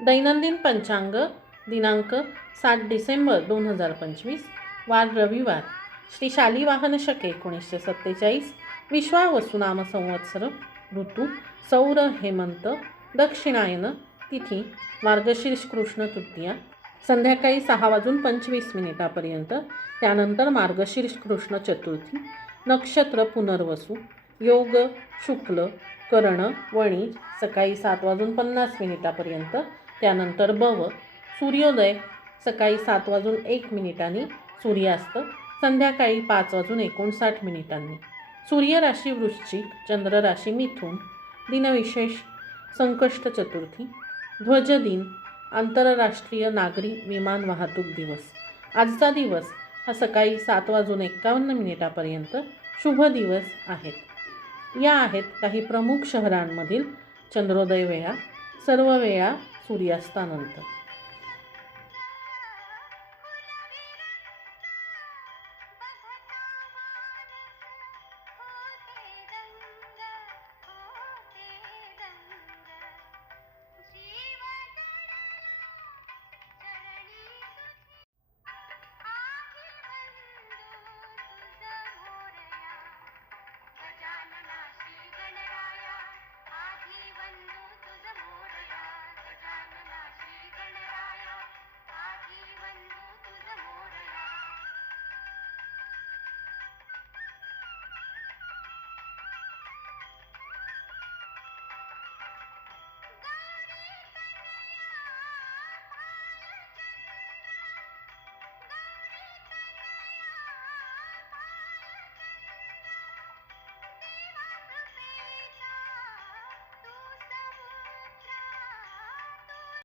दैनंदिन पंचांग दिनांक सात डिसेंबर दोन हजार पंचवीस वार रविवार. श्री शालिवाहन शके एकोणीसशे सत्तेचाळीस विश्वा वसुनाम संवत्सर ऋतू सौर हेमंत दक्षिणायन तिथी मार्गशीर्ष कृष्ण तृतीया. संध्याकाळी सहा वाजून पंचवीस मिनिटापर्यंत त्यानंतर मार्गशीर्ष कृष्ण चतुर्थी नक्षत्र पुनर्वसू योग शुक्ल कर्ण वणी सकाळी सात वाजून पन्नास मिनिटापर्यंत त्यानंतर बव सूर्योदय सकाळी सात वाजून एक मिनिटांनी सूर्यास्त संध्याकाळी पाच वाजून एकोणसाठ मिनिटांनी. सूर्य राशी वृश्चिक चंद्र राशी मिथुन दिनविशेष संकष्ट चतुर्थी ध्वजदिन आंतरराष्ट्रीय नागरी विमान वाहतूक दिवस. आजचा दिवस हा सकाळी सात वाजून एक्कावन्न मिनिटापर्यंत शुभ दिवस आहेत या आहेत काही प्रमुख शहरांमधील चंद्रोदय वेळा सर्व वेळा सूर्यास्तानंतर.